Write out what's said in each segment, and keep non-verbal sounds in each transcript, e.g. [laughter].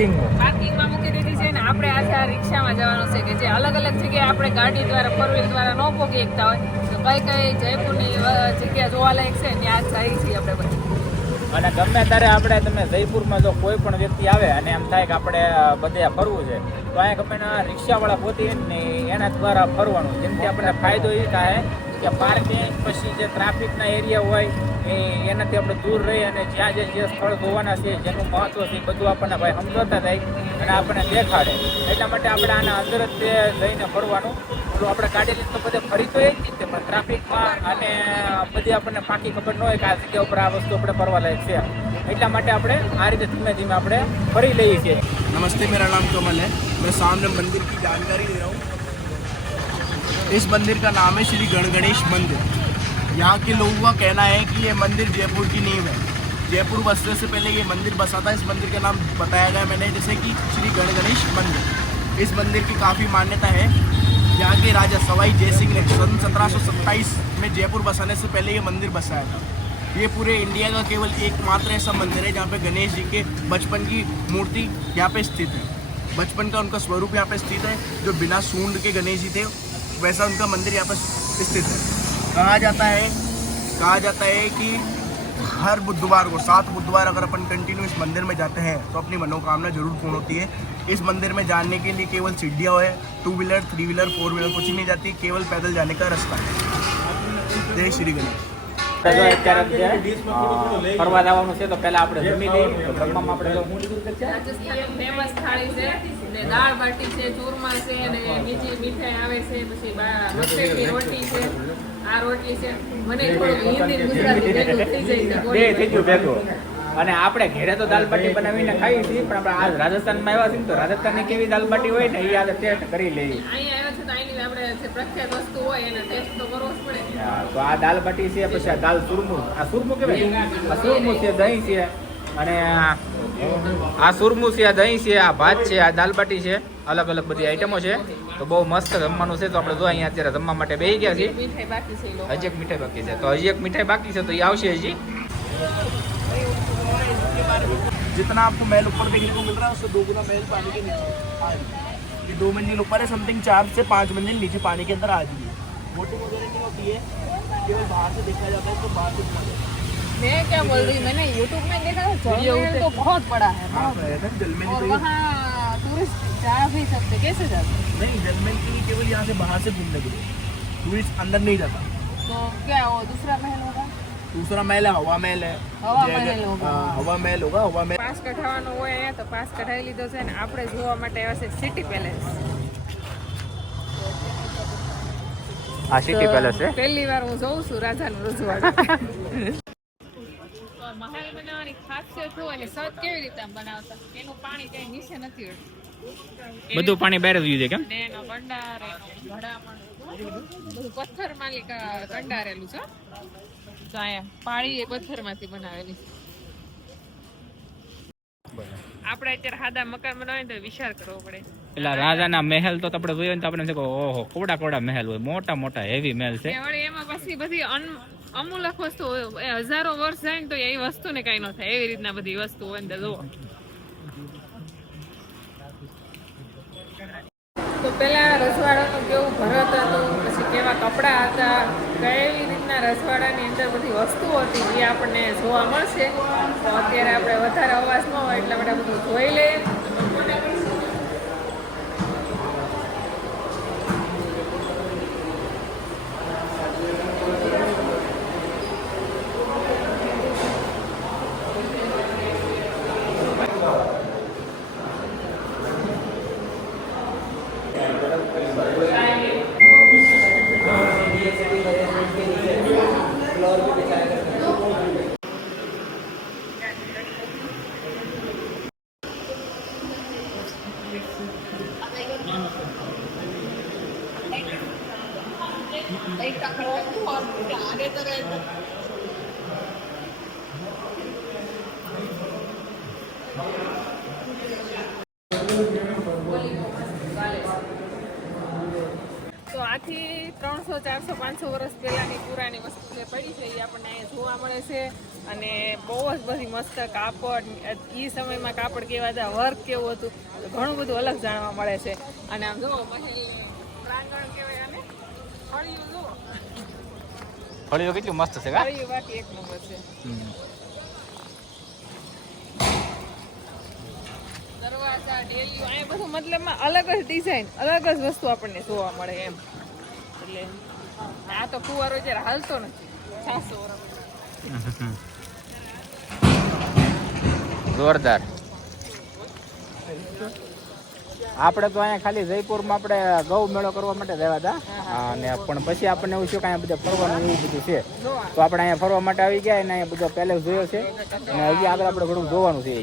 પાર્કિંગનું પાર્કિંગમાં મૂકી દીધી છે ને આપણે આજે આ રિક્ષામાં જવાનું છે કે જે અલગ અલગ જગ્યાએ આપણે ગાડી દ્વારા ફોર વ્હીલ દ્વારા ન પહોંચી શકતા હોય તો કઈ કઈ જયપુરની જગ્યા જોવાલાયક છે ત્યાં જઈએ છીએ આપણે બધા. અને ગમે ત્યારે આપણે તમે જયપુરમાં જો કોઈ પણ વ્યક્તિ આવે અને એમ થાય કે આપણે બધે ફરવું છે તો અહીંયા ગમે રિક્ષાવાળા પોતે એના દ્વારા ફરવાનું. જેમથી આપણને ફાયદો એ થાય કે પાર્કિંગ પછી જે ટ્રાફિકના એરિયા હોય એ એનાથી આપણે દૂર રહી અને જ્યાં જે જે સ્થળ જોવાના છે જેનું મહત્વ છે એ બધું આપણને ભાઈ સમજાવતા થાય અને આપણને દેખાડે એટલા માટે આપણે આના અંદર જ તે જઈને ફરવાનું તો આપણે ગાડી લઈને તો બધે ફરી તો એ જ રીતે પણ ટ્રાફિકમાં અને બધી આપણને પાકી ખબર ન હોય કે આ જગ્યા ઉપર આ વસ્તુ આપણે ફરવા લાયક છે એટલા માટે આપણે આ રીતે ધીમે ધીમે આપણે ફરી લઈએ છીએ नमस्ते मेरा नाम कमल है मैं सामने मंदिर की जानकारी दे रहा हूँ इस मंदिर का नाम है श्री गण गणेश मंदिर। यहाँ के लोगों का कहना है कि ये मंदिर जयपुर की नींव है। जयपुर बसने से पहले ये मंदिर बसा था। इस मंदिर का नाम बताया गया मैंने, जैसे कि श्री गण गणेश मंदिर। इस मंदिर की काफ़ी मान्यता है। यहाँ के राजा सवाई जय सिंह ने सन सत्रह सौ सत्ताईस में जयपुर बसाने से पहले ये मंदिर बसाया था। ये पूरे इंडिया का केवल एकमात्र ऐसा मंदिर है, जहाँ पे गणेश जी के बचपन की मूर्ति यहाँ पे स्थित है। बचपन का उनका स्वरूप यहाँ पे स्थित है, जो बिना सूंड के गणेश जी थे। वैसा उनका मंदिर यहाँ पर स्थित है। कहा जाता है, कहा जाता है कि हर बुधवार को, सात बुधवार अगर अपन कंटिन्यू इस मंदिर में जाते हैं तो अपनी मनोकामना ज़रूर पूर्ण होती है। इस मंदिर में जाने के लिए केवल सीढ़ियाँ है two wheeler three wheeler four wheeler कुछ ही नहीं जाती, केवल पैदल जाने का रास्ता है। जय श्री गणेश। આપણે જો અત્યારે ફરવા જવાનું છે તો પહેલા આપણે જમી લઈએ. તો જમવામાં આપણે હું લીધું છે. ફેમસ થાળી છે ને દાળ બાટી છે ચૂરમા છે ને બીજી મીઠાઈ આવે છે પછી બા- રોટી છે. આ રોટલી છે. મને થોડું હિન્દી ગુજરાતી ભેગું થઈ જાય છે બે થઈ ગયું ભેગું. અને આપણે ઘરે તો દાલ બાટી બનાવીને ખાઈએ છીએ પણ આપણે આ રાજસ્થાનમાં આવ્યા છીએ તો રાજસ્થાનની કેવી દાલ બાટી હોય ને એ આજે ટેસ્ટ કરી લઈએ. તો આ દાલ બાટી છે પછી આ દાલ સુરમું. આ સુરમું કેવાય? આ સુરમું છે દહીં છે. અને આ સુરમું છે આ દહીં છે આ ભાત છે આ દાલ બાટી છે. અલગ અલગ બધી આઈટમો છે. તો બહુ મસ્ત જમવાનું છે. તો આપણે જો અહીંયા અત્યારે જમવા માટે બેસી ગયા છીએ. હજી એક મીઠાઈ બાકી છે. તો હજી એક મીઠાઈ બાકી છે તો એ આવશે હજી. जितना आपको महल ऊपर देखने को मिल रहा है उससे दो गुना महल पानी के नीचे। आ रही है ये दो मंजिल ऊपर है समथिंग चार से पाँच मंजिल नीचे पानी के अंदर आ रही है बोटिंग वगैरह नहीं होती है? केवल बाहर से देखा जाता है तो बाहर से मैं क्या बोल रही हूँ मैंने यूट्यूब में देखा था जल महल तो बहुत बड़ा है हाँ तो और तो वहाँ टूरिस्ट जा भी सकते कैसे जाते नहीं जल में के लिए केवल यहाँ से बाहर से घूमने के लिए। टूरिस्ट अंदर नहीं जाता। तो क्या वो दूसरा महल होगा? दूसरा महल है हवा હવા મહેલ હોગા. हवा महल होगा हवा महल પાસ કઢાવવાનો હોય અહીંયા તો પાસ કઢાવી લીધો છે અને આપણે જોવા માટે આવ્યા સિટી પેલેસ. આ સિટી પેલેસ છે? પહેલી વાર હું જોઉં છું રાજાનું રજવાડું. મહેલ બનાવવાની ખાસિયત શું અને સત કેવી રીતે બનાવતા? એનું પાણી કઈ નીચે નથી હોતું બધું પાણી બહાર જ છે કેમ? ને એનો ભંડાર પથ્થર માલિક કંડારેલું છે તો અહીંયા પાણી એ પથ્થરમાંથી બનાવેલી. આપણે અત્યારે સાદા મકાન બનાવીએ તો વિચાર કરવો પડે. પેલા રાજાના મહેલ તો આપણે જોઈએ ને તો આપણે એમ થાય કે ઓહો કોડા કોડા મહેલ હોય મોટા મોટા હેવી મહેલ છે. એમાં પછી બધી અન- વસ્તુ હજારો વર્ષ જાય ને તો એ વસ્તુને કઈ ન થાય એવી રીતના બધી વસ્તુ હોય ને જુઓ. તો પેલા રજવાડાનું કેવું ભરત હતું પછી કેવા કપડા હતા કેવી રીતના રજવાડાની અંદર બધી વસ્તુઓ હતી, એ આપણને જોવા મળશે. તો અત્યારે આપણે વધારે અવાજ ન હોય એટલે આપણે બધું જોઈ લઈએ. તો આથી ત્રણસો, ચારસો, પાંચસો વર્ષ પહેલાની પુરાણી વસ્તુ જે પડી છે, એ આપણને અહીંયા જોવા મળે છે. અને બહુ જ બધી મસ્ત કાપડ એ સમયમાં કાપડ કેવા હતા, વર્ક કેવું હતું ઘણું બધું અલગ જાણવા મળે છે. અને આમ જુઓ મહેલ પ્રાંગણ કહેવાય આને ફળિયું જુઓ ફળીઓ કેટલું મસ્ત છે કા એક નંબર છે. દરવાજા ડેલીઓ અહીંયા બધું મતલબમાં અલગ જ ડિઝાઇન અલગ જ વસ્તુ આપણને જોવા મળે એમ. એટલે આ તો ફુવારો જ્યારે હાલતો નથી છાસો જોરદાર. આપણે તો અહીંયા ખાલી જયપુરમાં આપણે ગૌ મેળો કરવા માટે આવ્યા હતા. અને પણ પછી આપણને એવું થયું કે અહીંયા બધા ફરવાનું એવું બધું છે. તો આપણે અહીંયા ફરવા માટે આવી ગયા અને અહીંયા બધો પેલેસ જોયો છે. અને હજી આગળ આપણે ઘણું જોવાનું છે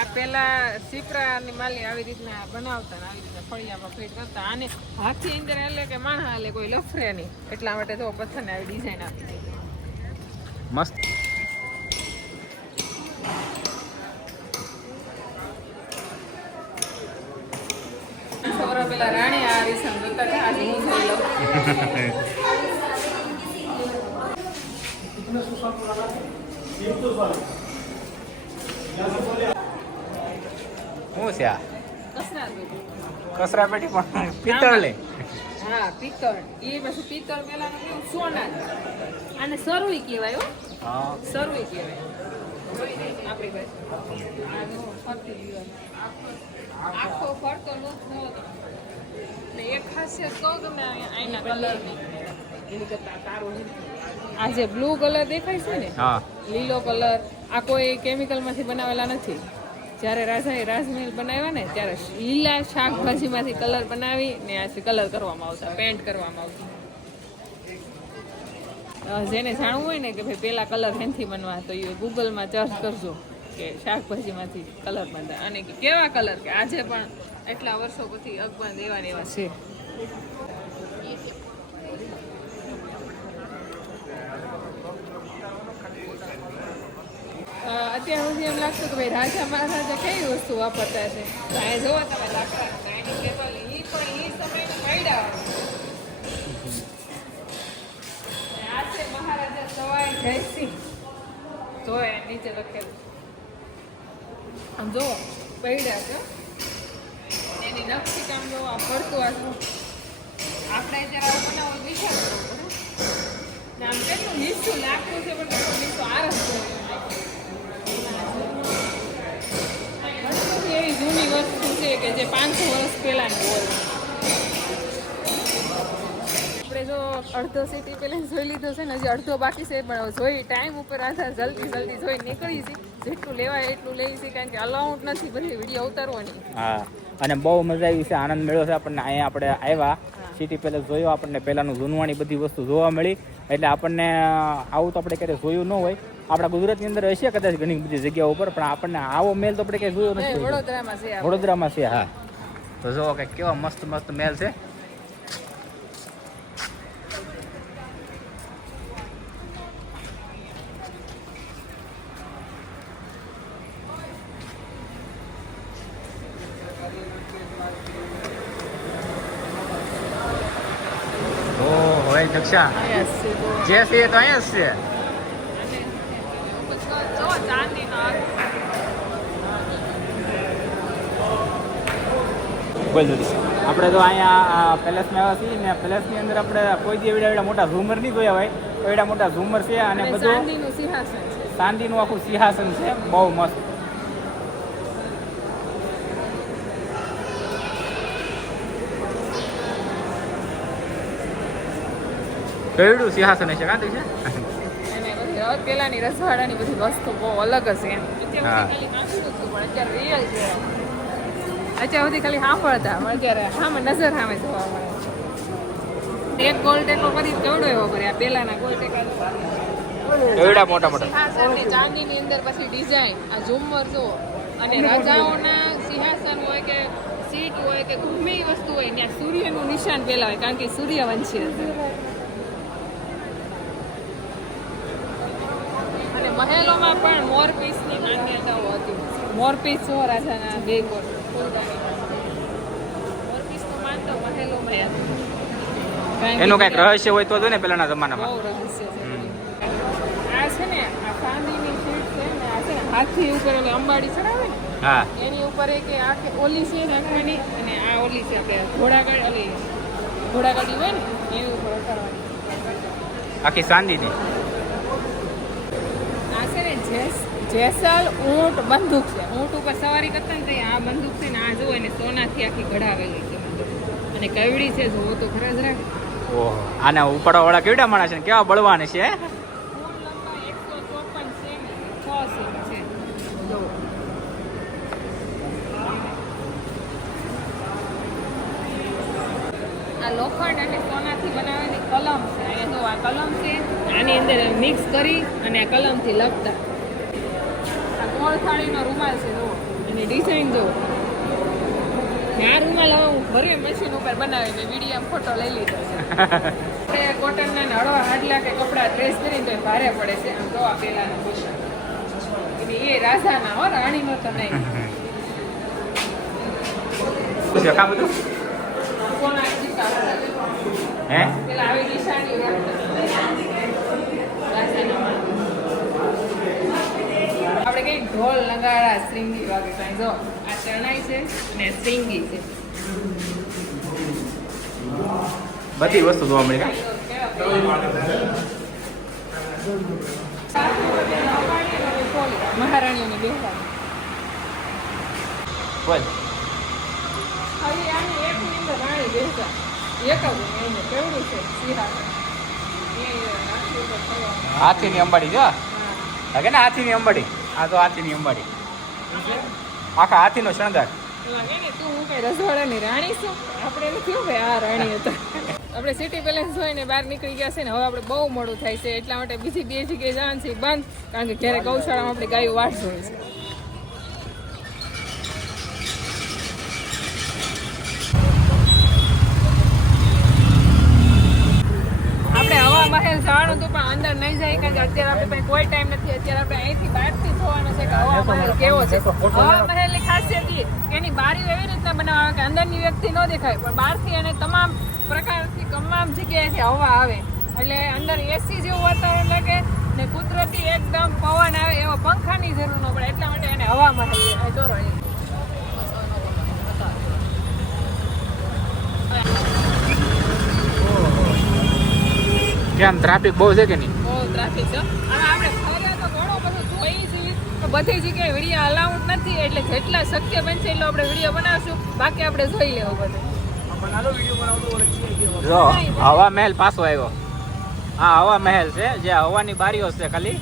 આ પેલા સીપરાની માલી આવી રીતના બનાવતા ને આવી રીતના ફળિયામાં ફીટ કરતા. આને હાથી અંદર એટલે કે માણસ હાલે કોઈ લફરે નહીં. એટલા માટે તો પથ્થરને આવી ડિઝાઇન આપી મસ્ત સૌરા પેલા રાણી આ રીસમ જોતા હતા આજે હું જોઈ લઉં શું છે આ? કસના પેટી. કચરા પેટી પણ હા પિત્તળ. એ પછી પિત્તળ પેલા સોના અને સરુઈ કહેવાય હો. સરુઈ કહેવાય. આપણી પાસે આખો ફરતો નહોતો ને એક આ જે બ્લુ કલર દેખાય છે ને હા. લીલો કલર આ કોઈ કેમિકલમાંથી બનાવેલા નથી. જ્યારે રાજાએ રાજમહેલ બનાવ્યા ને ત્યારે લીલા શાકભાજીમાંથી કલર બનાવી ને આથી કલર કરવામાં આવતા પેન્ટ કરવામાં આવતા. જેને જાણવું હોય ને કે ભાઈ પેલા કલર હેનથી બનવા તો એ ગૂગલમાં સર્ચ કરજો કે શાકભાજીમાંથી કલર બનતા. અને કેવા કલર કે આજે પણ એટલા વર્ષો પછી અકબંધ એવા ને એવા છે. અત્યાર સુધી એમ લાગતું કે ભાઈ રાજા મહારાજા કઈ વસ્તુ વાપરતા છે તો આ જોવો તમે લાકડા ડાઇનિંગ ટેબલ એ એ છે મહારાજા સવાઈ જયસિંહ જોવે નીચે લખેલું. આમ જુઓ પડ્યા છે. એની નકશી કામ જો આ ફરતું આખું આપણે અત્યારે આવું બનાવો વિચાર કરવો પડે કેટલું નીચું લાગતું છે, પણ કેટલું નીચું આરસ છે. એવી જૂની વસ્તુ છે કે જે પાંચસો વર્ષ પહેલાની હોય. આપણે જો અડધો સિટી પેલા જોઈ લીધો છે ને, હજી અડધો બાકી છે, પણ જોઈ ટાઈમ ઉપર આધાર જલ્દી જલ્દી જોઈ નીકળી છે. જેટલું લેવાય એટલું લઈ છે, કારણ કે અલાઉન્ટ નથી બધી વીડિયો ઉતારવાની. હા, અને બહુ મજા આવી છે, આનંદ મળ્યો છે આપણને. અહીંયા આપણે આવ્યા. સિટી પેલેસ જોયો આપણને પહેલાંનું જૂનવાણી બધી વસ્તુ જોવા મળી. એટલે આપણને આવું તો આપણે ક્યારેય જોયું ન હોય. આપણા ગુજરાતની અંદર હશે કદાચ ઘણી બધી જગ્યાઓ ઉપર પણ આપણને આવો મેલ તો આપણે ક્યાંય જોયો નથી. વડોદરામાં છે વડોદરામાં છે હા. તો જો કે કેવા મસ્ત મસ્ત મેલ છે. ઓહો એ દક્ષા અહીંયા જ છે તો એ અહીંયા જ છે. આપણે તો અહીંયા પેલેસમાં આવ્યા છીએ ને પેલેસની અંદર આપણે કોઈ દી એવડા એવડા મોટા ઝુમર નહીં જોયા હોય એવડા મોટા ઝુમર છે અને બધું ચાંદીનું આખું સિંહાસન છે બહુ મસ્ત. કેવડું સિંહાસન છે કાંતિ છે? પેલાની રસવાડાની બધી વસ્તુ બહુ અલગ હશે એમ. અત્યાર સુધી ખાલી સાંભળતા અત્યારે સામે નજર સામે જોવા મળે એક ગોલ ટેકો કરી એવો આ પેલાના ગોલ ટેકા એવડા મોટા મોટા. ચાંદી ની અંદર પછી ડિઝાઇન આ ઝુમર જો અને રાજાઓના સિંહાસન હોય કે સીટ હોય કે ગમે વસ્તુ હોય ત્યાં સૂર્યનું નિશાન પેલા હોય કારણ કે સૂર્યવંશી હતા. મહેલોમાં પણ મોરપીસની માન્યતાઓ હતી. મોરપીસ જો રાજાના બે કોટ? મોરપીસનું માનતો મહેલોમાં હતું. એનું કંઈક રહસ્ય હોય તો ને પેલાના જમાનામાં. બહુ રહસ્ય છે. આ છે ને આ ચાંદીની શીટ છે ને આ છે ને હાથી ઉપર એટલે અંબાડી ચડાવે ને? હા. એની ઉપર એક આખી ઓલી છે નાખવાની અને આ ઓલી છે આપણે ઘોડાગાડી ઓલી ઘોડાગાડી હોય ને એની ઉપર ઉતારવાની. આખી ચાંદીની. જેસલ ઊંટ બંદૂક છે. ઊંટ ઉપર સવારી કરતા ને આ બંદૂક છે ને આ જુઓ એને સોનાથી આખી ઘડાવેલી છે અને કેવડી છે જુઓ તો ખરા જ ઓહો આના ઉપાડવા વાળા કેવડા માણસ છે ને? કેવા બળવાન છે લોખંડ અને સોનાથી બનાવેલી કલમ છે. અહીંયા જો આ કલમ છે. આની અંદર મિક્સ કરી અને કલમથી લખતા આ ગોળ રૂમાલ છે જુઓ. એની ડિઝાઇન જુઓ. આ રૂમાલ હવે હું ઘરે મશીન ઉપર બનાવીને વીડિયો ફોટો લઈ લીધો છે. [laughs] કોટનના હળવા હાડલા કે કપડા ડ્રેસ કરીને તો ભારે પડે છે. આમ જોવા પેલાના પોષણ એ રાજાના હો રાણીનો તો નહીં. હે? પેલા આવી નિશાની રાજાના આપણે કઈ ઢોલ નગાડા શ્રીંગી વાગે કાંઈ જો આ ચણાઈ છે ને શ્રીંગી છે. બધી વસ્તુ જોવા મળી મહારાણીઓની બેહવાની બોલ. હવે આની એક અંદર રાણી બેસતા એક જ એને કેવડું છે? સિંહાસન એ આખી હાથીની અંબાડી જો. હા. લાગે ને હાથીની અંબાડી? આ તો હાથીની અંબાડી. આખા હાથીનો શણગાર. આપણે સિટી પેલેસ જોઈને બહાર નીકળી ગયા છે ને, હવે આપણે બહુ મોડું થાય છે. એટલા માટે બીજી બે જગ્યાએ જવાનું છે બંધ. કારણ કે ક્યારે ગૌશાળામાં આપણે ગાયો વાટ જોઈએ છે આપણે હવા મહેલ જવાનું હતું પણ અંદર નહીં જાય કારણ કે અત્યારે આપણે પાસે કોઈ ટાઈમ નથી અત્યારે આપણે અહીંથી બહારથી જોવાનું છે કે હવા મહેલ કેવો છે? હવા મહેલની ખાસિયત એ એની બારીઓ એવી રીતના બનાવે કે અંદરની વ્યક્તિ ન દેખાય પણ બહારથી એને તમામ પ્રકારથી તમામ જગ્યાએથી હવા આવે. એટલે અંદર એસી જેવું વાતાવરણ લાગે ને કુદરતી એકદમ પવન આવે એવો પંખાની જરૂર ન પડે એટલા માટે એને હવા મહેલ કહેવાય. જોરો એ. કેમ ટ્રાફિક બહુ છે કે નહીં? બહુ ટ્રાફિક છે અને આપણે ફર્યા તો ઘણું બધું જોઈ છીએ તો બધી જગ્યાએ વીડિયો અલાઉડ નથી એટલે જેટલા શક્ય બનશે એટલો આપણે વીડિયો બનાવશું. બાકી આપણે જોઈ લેવું બધું. જો હવા મહેલ પાછો આવ્યો. હા હવા મહેલ છે જે હવાની બારીઓ છે ખાલી.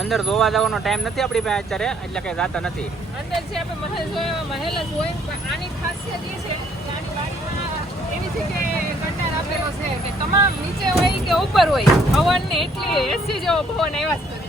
અંદર જોવા જવાનો ટાઈમ નથી આપણી પાસે અત્યારે એટલે કઈ જાતા નથી. અંદર જે આપણે મહેલ જોયો મહેલ જ હોય આની ખાસિયત એ છે આની બારીમાં એવી જગ્યાએ કંડાર આપેલો છે કે તમામ નીચે હોય કે ઉપર હોય પવનને એટલી એસી જેવો પવન આવ્યા જોવો.